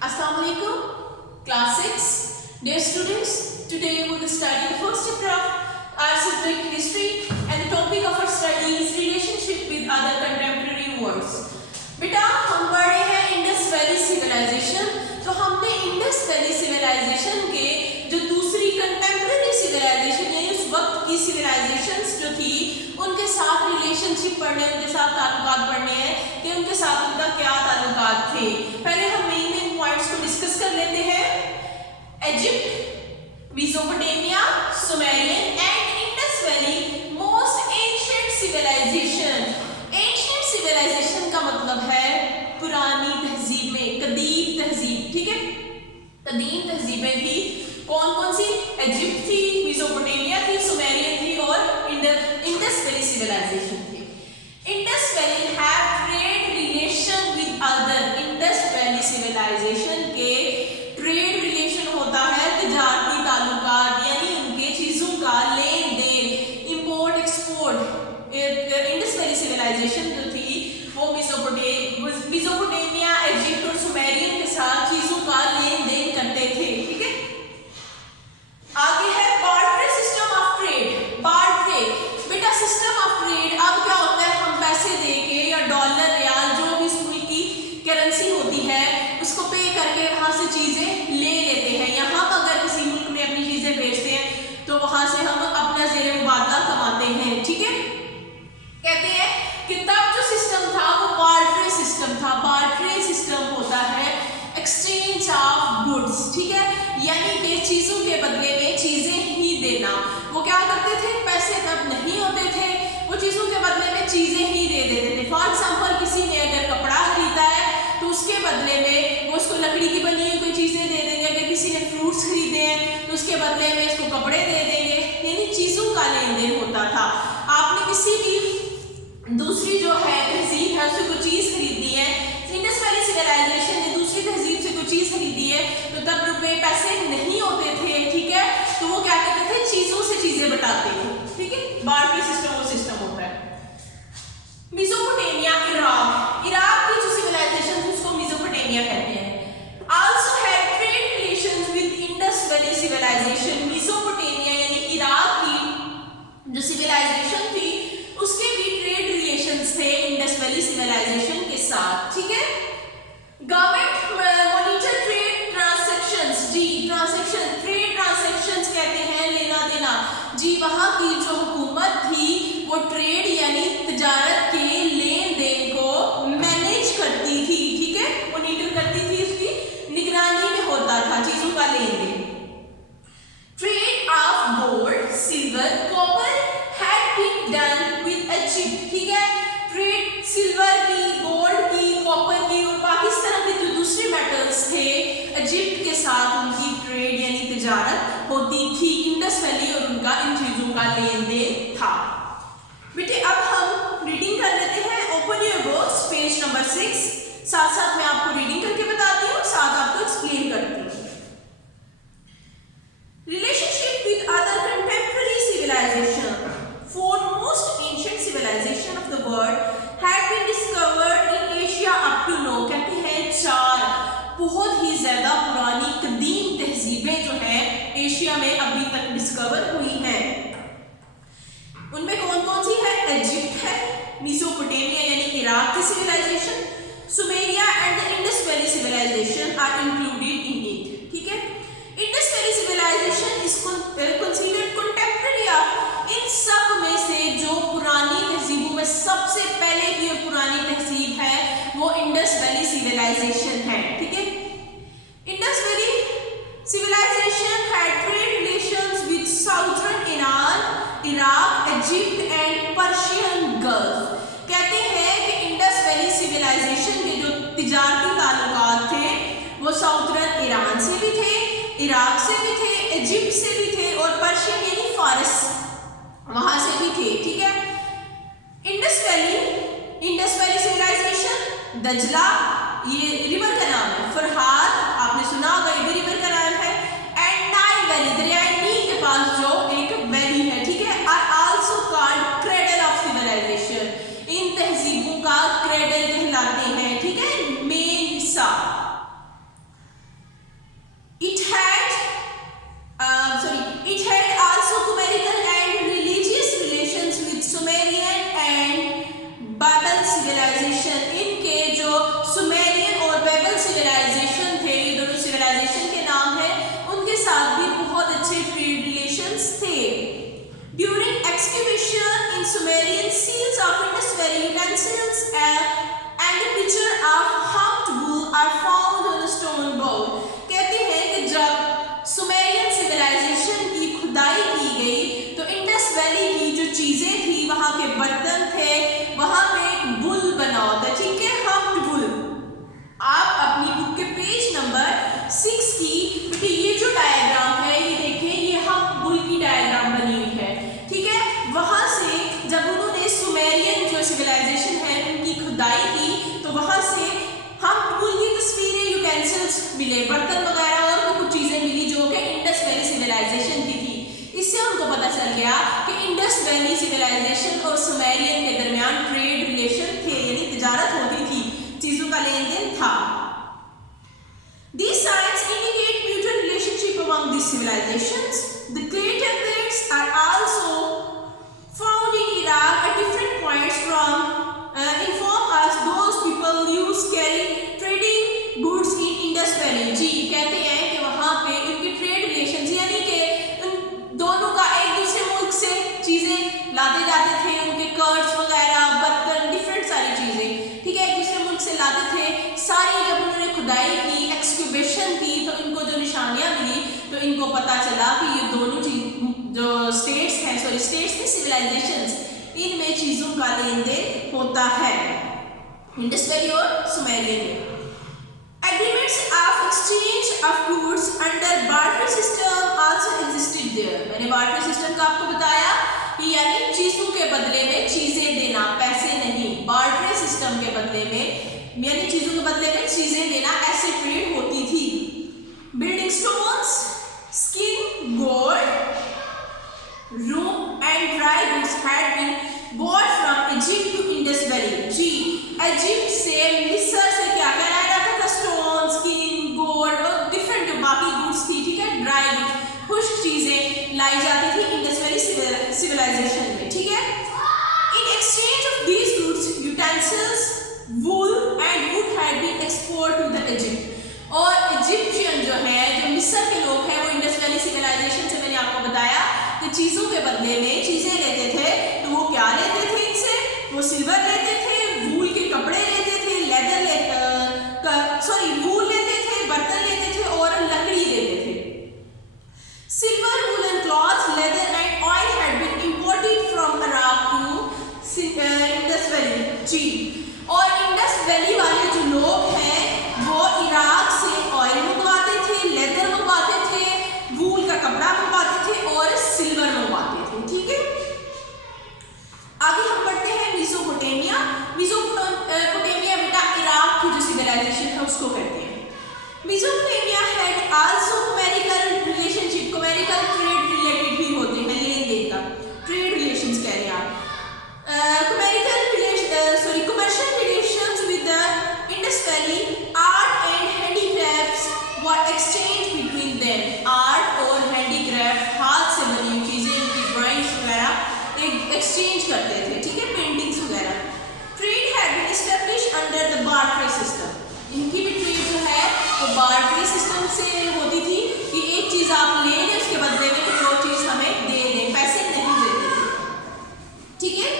Assalamu alaikum, class 6. Dear students, today we will study the first chapter of our subject history, and the topic of our study is relationship with other contemporary worlds. बेटा हम पढ़े हैं Indus valley civilisation, तो हमने Indus valley civilization के जो दूसरी contemporary civilisation यानी उस वक्त की सिविलाइजेशंस जो थी उनके साथ रिलेशनशिप पढ़ने, उनके साथ ताल्लुकात पढ़ने हैं कि उनके साथ उनका क्या ताल्लुकात थे। पहले हम मेन पॉइंट्स को डिस्कस कर लेते हैं। Egypt, Mesopotamia, Sumerian and Indus Valley most ancient civilization. Ancient civilization का मतलब है पुरानी तहजीब में, कदीम तहजीब, ठीक है। कदीम तहजीबें थी, कौन कौन सी? इजिप्ट थी, मेसोपोटामिया थी, सुमेरियन थी और इंडस वैली सिविलाइजेशन थी। Indus valley have trade relation with other. Indus valley civilization के ट्रेड रिलेशन होता है तिजारती ताल्लुकात, यानी उनके चीजों का लेन देन, import export. Indus valley civilization जो थी वो मेसोपोटामिया, इजिप्ट और सुमेरियन के साथ चीजों का लेन देन करते थे, ठीक है। आगे है barter system of trade. Barter बेटा सिस्टम ऑफ ट्रेड, अब क्या होता है, हम पैसे देके या डॉलर रियाल जो भी इस मुल्क की करेंसी होती है उसको पे करके वहां से चीजें ले लेते हैं। यहाँ पर अगर किसी मुल्क में अपनी चीजें बेचते हैं तो वहां से हम अपना ज़ेर मुबादला कमाते हैं, ठीक है। कहते हैं कि तब जो सिस्टम था वो बार्टर सिस्टम था। बार्टर सिस्टम होता है एक्सचेंज ऑफ गुड्स, ठीक है, यानी कि चीजों के बदले में चीजें ही देना। वो क्या करते थे, पैसे तब नहीं होते थे, वो चीजों के बदले में चीजें ही दे देते थे। फॉर एग्जाम्पल किसी ने अगर कपड़ा खरीदा है तो उसके बदले में वो उसको लकड़ी की बनी हुई कोई चीजें दे देंगे। अगर किसी ने फ्रूट्स खरीदे हैं तो उसके बदले में इसको कपड़े दे देंगे, यानी चीजों का लेन देन होता था। आपने किसी भी दूसरी जो है तहजीब है उससे कोई चीज खरीदनी है, इंडस वैली सिविलाइजेशन ने दूसरी तहजीब से कोई चीज खरीदी है तो तब रुपए पैसे नहीं होते थे, ठीक है, तो वो क्या करते थे, चीजों से चीजें बटाते थे, ठीक है। बार्टर सिस्टम वो सिस्टम होता है। मेसोपोटामिया, इराक की जो सिविलाइजेशन थी उसको मेसोपोटामिया कहते हैं। Also had trade relations with Indus valley civilization. Mesopotamia यानी इराक की जो सिविलाइजेशन थी उसके भी ट्रेड रिलेशंस थे इंडस वैली सिविलाइजेशन के साथ, ठीक है। गवर्नमेंट मॉनिटर ट्रेड ट्रांजैक्शंस, जी ट्रांजैक्शन, ट्रेड ट्रांजैक्शंस कहते हैं लेना देना। जी वहां की जो हुकूमत थी वो ट्रेड यानी तिजारत के लेन देन को मैनेज करती थी, ठीक है, मॉनिटर करती थी, उसकी निगरानी में होता था चीजों का लेन देन। Trade of gold, silver, copper had been done with Egypt, ठीक है। ट्रेड सिल्वर की, गोल्ड की, कॉपर की और बाकी इस तरह के जो दूसरे मेटल्स थे इजिप्ट के साथ उनकी ट्रेड यानी तिजारत होती थी। इंडस वैली और उनका इन चीजों का लेन देन था। बेटे अब हम रीडिंग कर लेते हैं। Open your books, page number 6। साथ साथ मैं आपको रीडिंग करके बताती हूँ, साथ आपको एक्सप्लेन करती हूँ। Relationship with other contemporary civilization. Foremost ancient civilization of the world had been discovered in Asia up to now। कहते हैं चार बहुत ही ज्यादा पुरानी कदीम तहजीबें जो हैं एशिया में अभी तक डिस्कवर हुई हैं। उनमें कौन कौन सी है? इजिप्ट है, मेसोपोटामिया यानी इराक की civilization, Sumeria and the Indus valley civilization are included in it, ठीक है। Indus valley civilization is considered contemporary of, इन सब में से जो पुरानी तहजीबों में सबसे पहले की और पुरानी तहजीब है वो इंडस वैली सिविलाइजेशन है, ठीक है। Indus valley civilization had trade relations with southern Iran, Iraq, Egypt and Persian Gulf. कहते हैं कि इंडस वैली सिविलाइजेशन के जो तिजारती ताल्लुकात थे वो साउथर्न ईरान से भी थे, इराक से भी थे, इजिप्ट से भी थे और पर्शियन यानी फारस वहां से भी थे, ठीक है। इंडस वैली सिविलाइजेशन, दजला ये रिवर का नाम है, फरहाद आपने सुना होगा ये भी रिवर का नाम है, एंड नाइल वैली दरियाए नील के पास जो एक वैली है, ठीक है, are also called cradle of civilization. इन तहजीबों का क्रेडल कहलाते हैं, ठीक है, मेन हिस्सा। सिविलाइजेशन के नाम है, उनके साथ भी बहुत अच्छे ट्रेड रिलेशंस थे। During excavation in Sumerian seals of Indus Valley utensils and a picture of humped bull are found on a stone bowl। कहते हैं कि जब सुमेरियन सिविलाइजेशन की खुदाई की गई तो इंडस वैली की जो चीजें थी, वहां के बर्तन थे, वहां पे एक बुल बना होता है, ठीक है, हम्प्ड बुल। आप अपनी बुक के पेज नंबर 6 की, क्योंकि ये जो डायग्राम है ये देखें, ये हम्प्ड बुल की डायग्राम बनी हुई है, ठीक है। वहां से जब उन्होंने सुमेरियन जो सिविलाइजेशन है उनकी खुदाई की तो वहां से हम्प्ड बुल की तस्वीरें, यूटेंसिल्स मिले, बर्तन वगैरह और भी कुछ चीजें मिली जो कि इंडस वैली सिविलाइजेशन की थी। इससे उनको पता चल गया कि इंडस वैली सिविलाइजेशन और सुमेरियन के दरमियान ट्रेड रिलेशन थे, यानी तिजारत होती थी, चीजों का लेन देन था। These signs indicate mutual relationship among these civilizations. The clay templates are also found in Iraq at different points inform us those people use carry trading goods in Indus Valley। जी कहते हैं कि वहाँ पे उनके trade relations, यानी कि उन दोनों का एक दूसरे मुल्क से चीजें लाते जाते थे, उनके कर्ड्स वगैरह, बर्तन, डिफरेंट सारी चीजें, ठीक है, एक दूसरे मुल्क से लाते थे। सारी जब उन्होंने खुदाई की, एक्सक्यूबेशन की, तो इनको जो निशानियां मिली तो इनको पता चला कि ये दोनों जो स्टेट्स हैं, स्टेट्स में सिविलाइजेशंस, इनमें चीजों का लेन देन होता है, इंडस वैली और सुमेरियन में। Agreements of exchange of goods under barter system also existed there। मैंने barter system का आपको बताया कि यानी चीजों के बदले में चीजें देना, पैसे नहीं, barter system के बदले में यानी चीजों के बदले में चीजें देना, ऐसे ट्रेड होती थी। Building stones, skin, gold, rope and dry goods had been brought from Egypt to Indus Valley। जी इजिप्ट से, मिस्र से क्या क्या लाया जाता था? स्टोन, स्किन, गोल्ड और डिफरेंट जो बाकी गुड्स थी, ठीक है, ड्राई गुड्स, खुश्क चीजें लाई जाती थी इंडस वैली सिविलाइजेशन में, ठीक है। In exchange of these goods utensils, wool and wood had been export to the Egypt. और इजिप्शियन जो है, जो मिस्र के लोग हैं, वो इंडस वैली सिविलाइजेशन से मैंने आपको बताया कि चीजों के बदले में चीजें लेते थे, तो वो क्या लेते थे इनसे? वो सिल्वर लेते थे, वूल के कपड़े लेते थे, वूल लेते थे, बर्तन लेते थे और लकड़ी लेते थे। Silver, woollen cloths, leather and oil had been imported from Iraq to Indus valley. जी, और इंडस वैली वाले जो लोग हैं वो इराक से ऑयल मंगवाते थे, लेदर मंगवाते थे, वूल का कपड़ा मंगवाते थे और सिल्वर मंगवाते थे, ठीक है। आगे हम बढ़ते हैं मेसोपोटामिया। मेसोपोटामिया बेटा इराक की जो सिविलाइजेशन है उसको कहते हैं। Mesopotamia had also commercial relationship, commercial trade related भी होते हैं, लेन देन का ट्रेड रिलेशंस कह रहे हैं आप। Commercial relations with the Indus valley, art and handicrafts were exchange between them. Art और हैंडीक्राफ्ट, हाथ से बनी हुई चीजें, उनकी ड्राइंग्स वगैरह एक एक्सचेंज करते थे, ठीक है, पेंटिंग्स वगैरह। Trade had been established under the barter system. इनकी भी ट्रेड जो है वो बार्टर सिस्टम से होती थी कि एक चीज आप ले लें, उसके बदले में कुछ और चीज हमें दे दें, पैसे नहीं देते थे, ठीक है।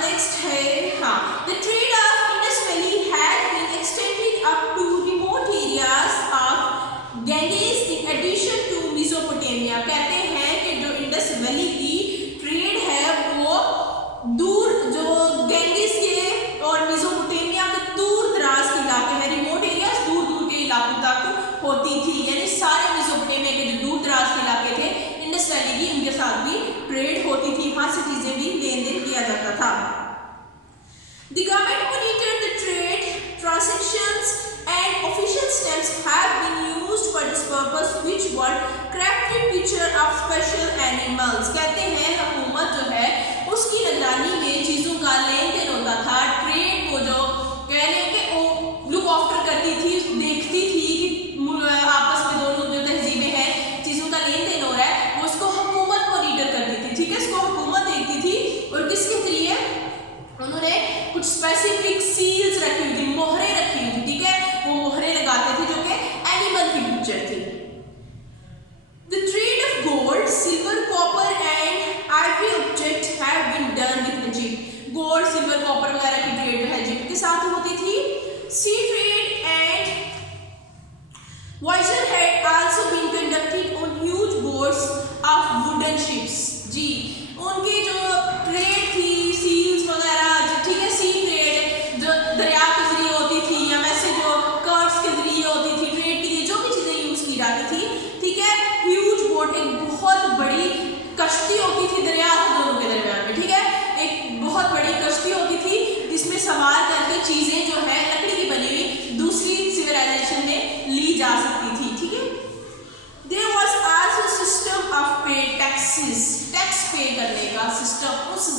नेक्स्ट है, हाँ, the trade of Indus Valley had been extended up to remote areas of Ganges in addition to Mesopotamia. कहते हैं कि जो इंडस वैली की ट्रेड है वो दूर, जो गैंजेस के और मेसोपोटामिया के दूर दराज के इलाके हैं, रिमोट एरियाज, दूर दूर के इलाकों तक होती थी, यानी सारे मेसोपोटामिया के जो दूर दराज के इलाके थे इंडस वैली की, उनके साथ भी ट्रेड होती थी, वहां से चीजें भी लेन देन किया जाता था। The government monitored the trade transactions and official stamps have been used for this purpose, which were crafted picture of special animals। कहते हैं हुकूमत जो है उसकी निगरानी में चीजों का लेन देन होता था, ट्रेड को जो कहने के वो लुक आफ्टर करती थी, देखती थी कि आपस में दोनों जो तहजीबें हैं, चीजों का लेन देन हो रहा है, वो उसको हुकूमत मॉनिटर करती थी, ठीक है, इसको हुकूमत देखती थी। और किसके जरिए? उन्होंने कुछ स्पेसिफिक सील्स रखी हुई थी, मोहरें रखी हुई थी, ठीक है, वो मोहरें लगाते थे जो कि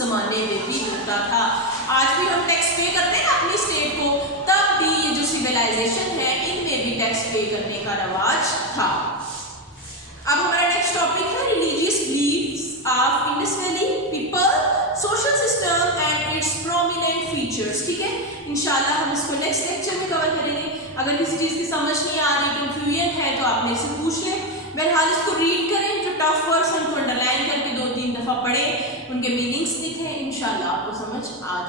जमाने में भी होता था। आज भी हम टैक्स पे करते हैं ना अपनी स्टेट को, तब भी ये जो सिविलाइजेशन है इनमें भी टैक्स पे करने का रवाज था। अब हमारा नेक्स्ट टॉपिक है religious beliefs of Indus valley people, social system and it's prominent features. ठीक है, इंशाल्लाह हम इसको नेक्स्ट लेक्चर में कवर करेंगे। अगर किसी चीज़ की समझ नहीं आ रही, कंफ्यूजन है, तो आप मेरे से पूछ लें। बहरहाल इसको रीड करें, जो टफ वर्ड्स हैं उनको अंडरलाइन करके 2-3 दफ़ा पढ़ें, उनके मीनिंग्स लिखें, इंशाल्लाह आपको समझ आ